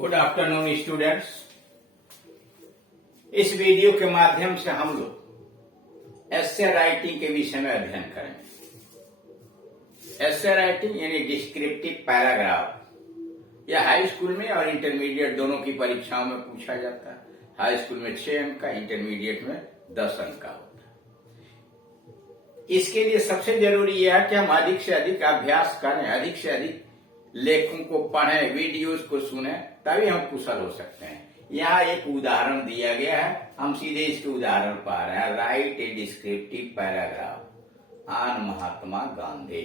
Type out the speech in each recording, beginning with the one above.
Good afternoon students. इस video के माध्यम से हम लोग एस्से राइटिंग के विषय में अध्ययन करेंगे। एस्से राइटिंग यानी डिस्क्रिप्टिव पैराग्राफ। यह हाई स्कूल में और इंटरमीडिएट दोनों की परीक्षाओं में पूछा जाता है। हाई स्कूल में 6 अंक का, इंटरमीडिएट में 10 अंक का होता है। इसके लिए सबसे जरूरी यह है कि हम अधिक से अधिक अभ्यास करें, अधिक से अधिक लेखों को पढ़ें, वीडियोस को सुने, तभी हम कुशल हो सकते हैं। यहाँ एक उदाहरण दिया गया है, हम सीधे इसके उदाहरण पा रहे हैं। Write a descriptive paragraph on Mahatma Gandhi.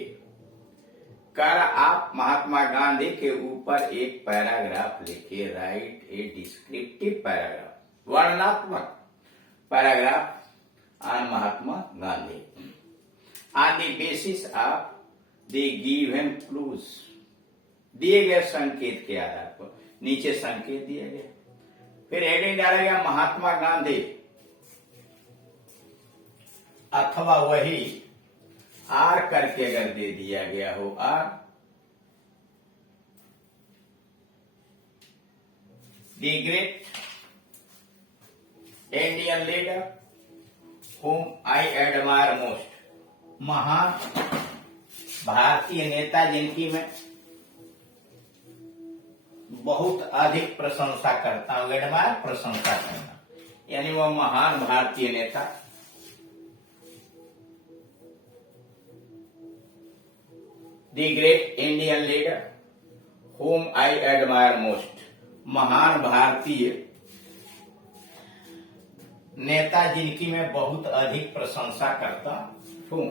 कर आप महात्मा गांधी के ऊपर एक पैराग्राफ लिखिए। राइट ए डिस्क्रिप्टिव पैराग्राफ, वर्णनात्मक paragraph on Mahatma Gandhi on the basis of the given clues. दिए गए संकेत के आधार पर नीचे संकेत दिए गए। फिर हेडिंग डाला गया महात्मा गांधी अथवा वही, आर करके अगर दे दिया गया हो, are the great Indian leader whom I admire most। महान भारतीय नेता जिनकी मैं बहुत अधिक प्रशंसा करता हूं। एडमायर प्रशंसा करना, यानी वह महान भारतीय नेता the great Indian leader whom I admire most। महान भारतीय नेता जिनकी मैं बहुत अधिक प्रशंसा करता हूं।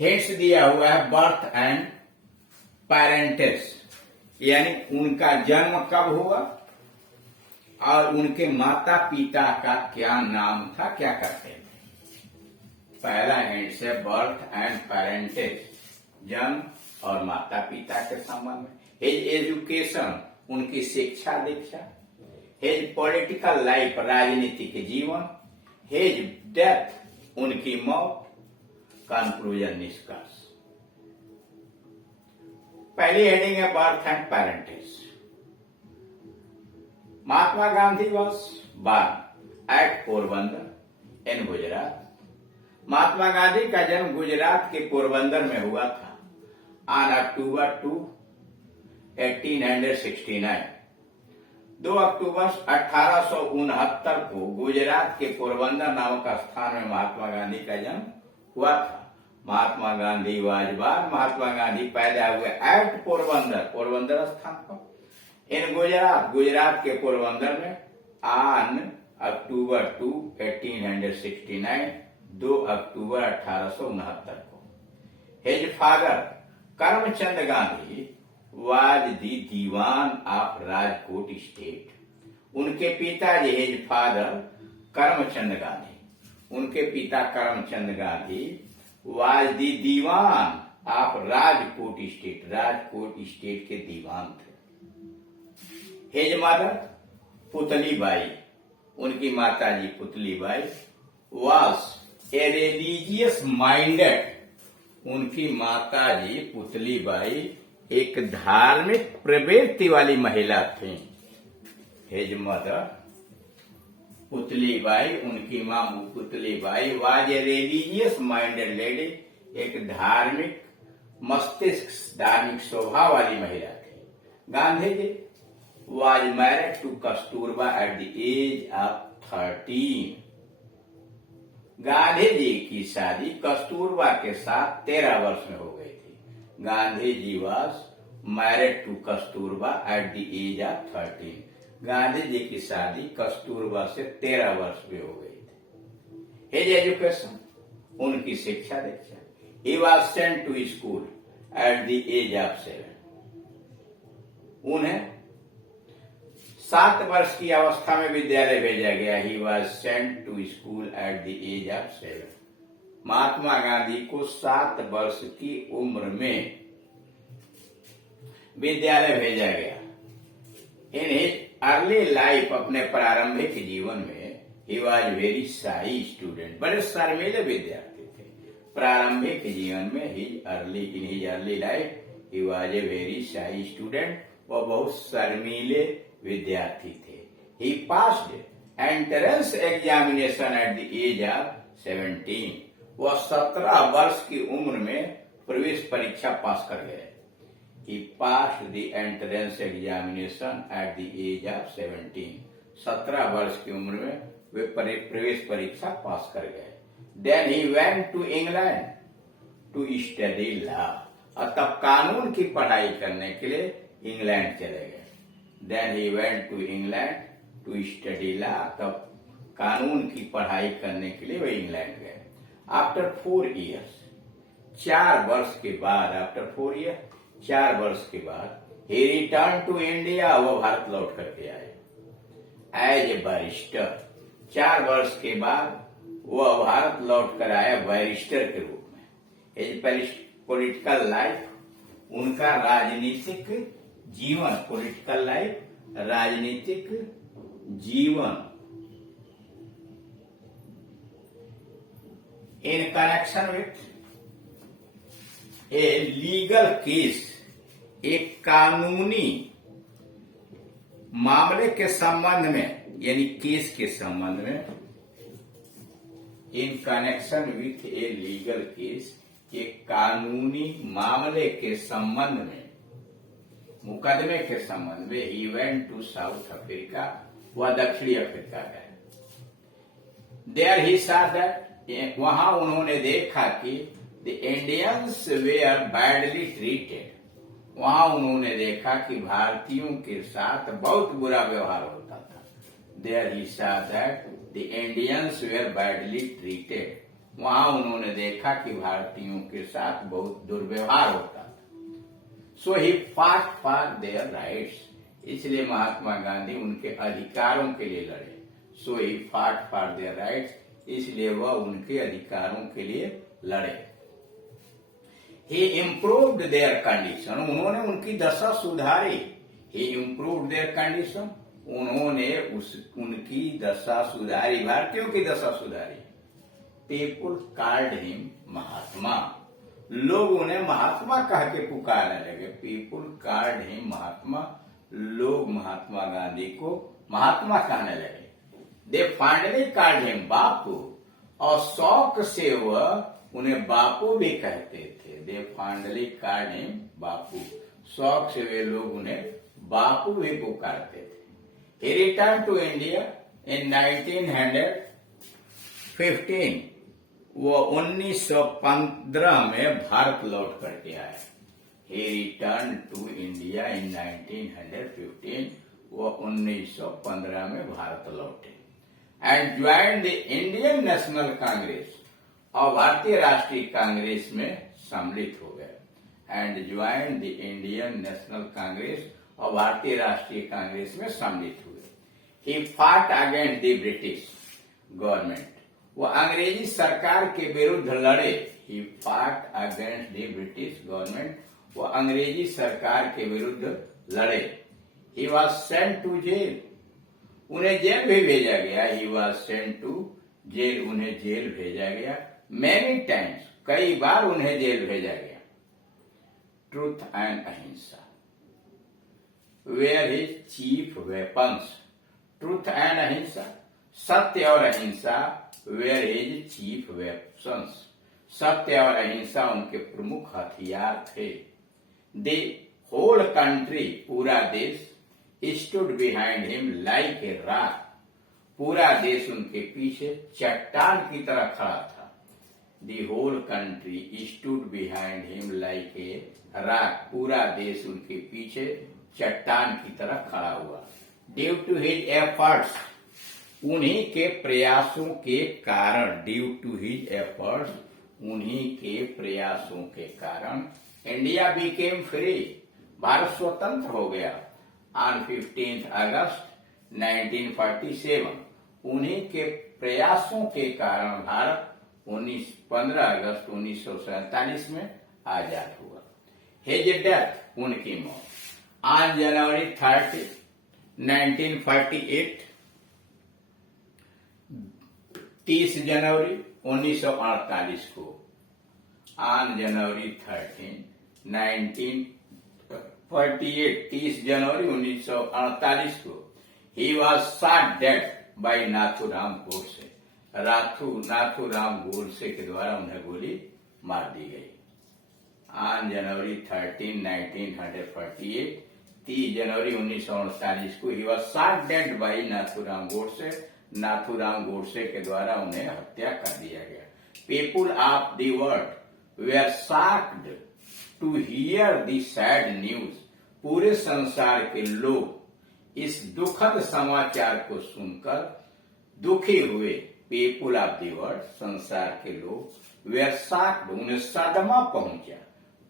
हेड्स दिया हुआ है बर्थ एंड पेरेंटेज, यानी उनका जन्म कब हुआ और उनके माता पिता का क्या नाम था, क्या करते थे। पहला हिंट से बर्थ एंड पेरेंटेज, जन्म और माता पिता के संबंध में। हिज एजुकेशन, उनकी शिक्षा दीक्षा। हिज पॉलिटिकल लाइफ, राजनीतिक जीवन। हिज डेथ, उनकी मौत। कंक्लूजन, निष्कर्ष। पहली हेडिंग है birth and parentage. Mahatma Gandhi was born at Porbandar in Gujarat. Mahatma Gandhi का जन्म गुजरात के पोरबंदर में हुआ था ऑन अक्टूबर 2, 1869। 2 अक्टूबर 1869 को गुजरात के पोरबंदर नामक स्थान में महात्मा गांधी का जन्म हुआ था। महात्मा गांधी वाजबान, महात्मा गांधी पैदा हुए एट पोरबंदर, पोरबंदर स्थान पर। इन गुजरात, गुजरात के पोरबंदर में ऑन अक्टूबर 2, 1869, 2 अक्टूबर 1869 को। His father Karamchand Gandhi was the diwan of Rajkot state. उनके पिताजी, हिज फादर करमचंद गांधी, उनके पिता Karamchand Gandhi was the diwan of Rajkot state, Rajkot state के दीवान थे। हिज मदर पुतली बाई, उनकी माताजी पुतली Bai was a religious minded. उनकी माताजी पुतली बाई एक धार्मिक प्रवृत्ति वाली महिला थी। हिज मदर पुतली बाई, उनकी मां Putli Bai was a religious minded lady, एक धार्मिक मस्तिष्क, धार्मिक स्वभाव वाली महिला थी। Gandhi ji was married to Kasturba at the age of 13। Gandhi ji की शादी कस्तूरबा के साथ 13 वर्ष में हो गई थी। Gandhi ji was married to Kasturba at the age of 13। Gandhi ji की शादी कस्तूरबा से 13 वर्ष में हो गई थी। हिज एजुकेशन, उनकी शिक्षा दीक्षा। He was sent to school at the age of 7। उन्हें 7 वर्ष की अवस्था में विद्यालय भेजा गया। He was sent to school at the age of 7। Mahatma Gandhi को 7 वर्ष की उम्र में विद्यालय भेजा गया। इन हिज अर्ली लाइफ, अपने प्रारंभिक जीवन में, he was very shy student, बड़े शर्मीले विद्यार्थी थे। प्रारंभिक जीवन में in his early life he was a very shy student, वह बहुत शर्मीले विद्यार्थी थे। He passed entrance examination at the age of 17, वह 17 वर्ष की उम्र में प्रवेश परीक्षा पास कर गए। He passed the entrance examination at the age of 17, 17 वर्ष की उम्र में वे प्रवेश परीक्षा पास कर गए। Then he went to England to study law, और तब कानून की पढ़ाई करने के लिए इंग्लैंड चले गए। Then he went to England to study law, तब कानून की पढ़ाई करने के लिए वे इंग्लैंड गए। After 4 years, 4 वर्ष के बाद, आफ्टर 4 ईयर 4 वर्ष के बाद, he returned to India, वो भारत लौट करके आए। एज ए बैरिस्टर, 4 वर्ष के बाद वह भारत लौट कर आया बैरिस्टर के रूप में। एज पॉलिटिकल लाइफ, उनका राजनीतिक जीवन, पॉलिटिकल लाइफ राजनीतिक जीवन, in connection with a legal case, एक कानूनी मामले के संबंध में, यानी केस के संबंध में, in connection with a legal case, एक कानूनी मामले के संबंध में, मुकदमे के संबंध में, he went to South Africa, वह दक्षिणी अफ्रीका गए। देयर ही सॉ दैट, वहां उन्होंने देखा कि The Indians were badly treated, वहां उन्होंने देखा कि भारतीयों के साथ बहुत बुरा व्यवहार होता था। There he saw that the Indians were badly treated, वहां उन्होंने देखा कि भारतीयों के साथ बहुत दुर्व्यवहार होता था। So he fought for their rights, इसलिए महात्मा गांधी उनके अधिकारों के लिए लड़े। So he fought for their rights, इसलिए वह उनके अधिकारों के लिए लड़े। He improved their condition, उन्होंने उनकी दशा सुधारी। He improved their condition, उन्होंने उनकी दशा सुधारी, भारतीयों की दशा सुधारी। People called him महात्मा, लोग उन्हें महात्मा कह के पुकारने लगे। People called him महात्मा, लोग महात्मा गांधी को महात्मा कहने लगे। They finally called him बापू, और शौक से वह उन्हें बापू भी कहते थे। दे फाइनली called him बापू, शौक से वे लोग उन्हें बापू भी पुकारते थे। He returned to India in 1915, वो 1915 में भारत लौट करके आए। He returned to India in 1915, वो 1915 में भारत लौटे। And joined the Indian National Congress, और भारतीय राष्ट्रीय कांग्रेस में सम्मिलित हो गए। And join the Indian national Congress, और भारतीय राष्ट्रीय कांग्रेस में सम्मिलित हुए। ही फाट अगेंस्ट द ब्रिटिश गवर्नमेंट, वो अंग्रेजी सरकार के विरुद्ध लड़े। ही फाट अगेंस्ट द ब्रिटिश गवर्नमेंट, वो अंग्रेजी सरकार के विरुद्ध लड़े। He was sent to jail, उन्हें जेल भी भेजा गया। He was sent to jail, उन्हें जेल भेजा गया। मैनी टाइम्स, कई बार उन्हें जेल भेजा गया। Truth and ahimsa were his chief weapons, truth and ahimsa, सत्य और अहिंसा, वेयर हिज चीफ वेपन्स, सत्य और अहिंसा उनके प्रमुख हथियार थे। द होल कंट्री, पूरा देश, stood behind him like a rock, पूरा देश उनके पीछे चट्टान की तरह खड़ा था। The whole country stood behind him like a rock, पूरा देश उनके पीछे चट्टान की तरह खड़ा हुआ। Due to his efforts, उन्हीं के प्रयासों के कारण, ड्यू टू हिज एफर्ट्स, उन्हीं के प्रयासों के कारण, इंडिया बिकेम फ्री, भारत स्वतंत्र हो गया। ऑन 15 अगस्त 1947, उन्हीं के प्रयासों के कारण भारत 15 अगस्त 1947 में आजाद हुआ। हिज डेथ, उनकी मौत ऑन जनवरी 30, 1948, 30 जनवरी 1948 को, ऑन जनवरी 13, 1948 30 जनवरी 1948 को he was shot dead by Nathuram Godse. Nathuram Godse के द्वारा उन्हें गोली मार दी गई। ऑन जनवरी 13 1948 30 जनवरी 1948 को he was shot dead by Nathuram Godse. Nathuram Godse के द्वारा उन्हें हत्या कर दिया गया। People of the world were shocked to hear the sad news. पूरे संसार के लोग इस दुखद समाचार को सुनकर दुखी हुए। पीपुल ऑफ द वर्ल्ड संसार के लोग वेयर शॉक्ड उन्हें सदमा पहुंचा।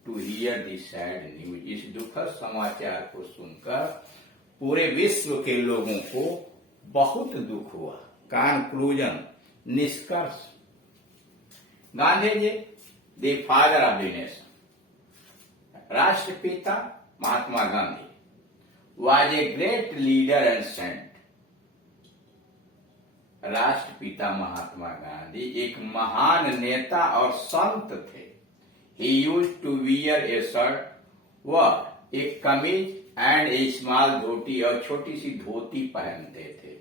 To hear the sad news इस दुखद समाचार को सुनकर पूरे विश्व के लोगों को बहुत दुख हुआ। कंक्लूजन निष्कर्ष, Gandhi ji the father of the nation, राष्ट्रपिता Mahatma Gandhi was a great leader and saint। राष्ट्रपिता महात्मा गांधी एक महान नेता और संत थे। He used to wear a shirt, वह एक कमीज एंड ए स्मॉल धोती और छोटी सी धोती पहनते थे।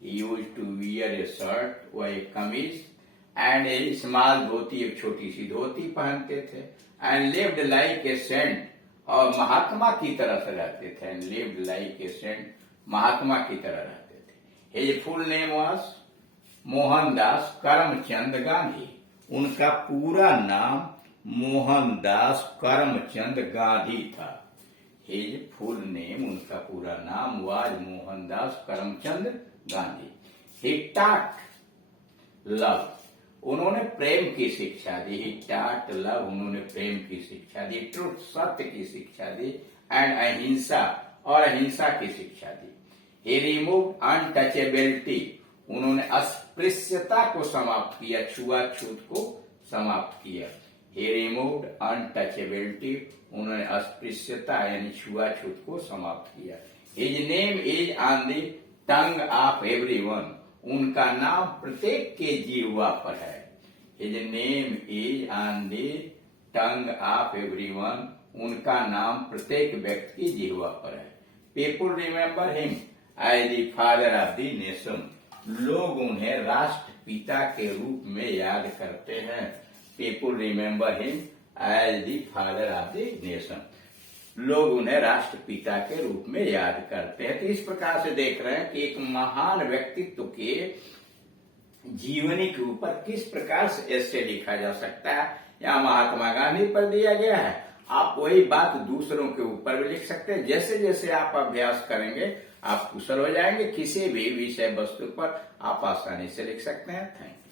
He used to wear a shirt, वह एक कमीज एंड ए स्मॉल धोती एक छोटी सी धोती पहनते थे। And lived like a saint, और महात्मा की तरह से रहते थे। And lived like a saint, महात्मा की तरह रहते थे। His full name was Mohandas Karamchand Gandhi. उनका पूरा नाम मोहनदास करमचंद गांधी था। हिज फुल नेम, उनका पूरा नाम was Mohandas Karamchand Gandhi. He taught love, उन्होंने प्रेम की शिक्षा दी। ही टॉट लव, उन्होंने प्रेम की शिक्षा दी। ट्रुथ, सत्य की शिक्षा दी। एंड अहिंसा, और अहिंसा की शिक्षा दी। ही रिमूव अनटचेबिलिटी, उन्होंने अस्पृश्यता को समाप्त किया, छुआछूत को समाप्त किया। ही रिमूव्ड अनटचेबिलिटी, उन्होंने अस्पृश्यता यानी छुआछूत को समाप्त किया। His name is on the tongue of everyone, उनका नाम प्रत्येक के जीवा पर है। His name is on the tongue of everyone, उनका नाम प्रत्येक व्यक्ति की जीवा पर है। People remember him as the father of the nation, लोग उन्हें राष्ट्रपिता के रूप में याद करते हैं। People remember him as the father of the nation, लोग उन्हें राष्ट्रपिता के रूप में याद करते हैं। तो इस प्रकार से देख रहे हैं कि एक महान व्यक्तित्व के जीवनी के ऊपर किस प्रकार से ऐसे लिखा जा सकता है। यहाँ महात्मा गांधी पर दिया गया है। आप वही बात दूसरों के ऊपर भी लिख सकते हैं। जैसे जैसे आप अभ्यास करेंगे आप कुशल हो जाएंगे। किसी भी विषय वस्तु पर आप आसानी से लिख सकते हैं। Thank you.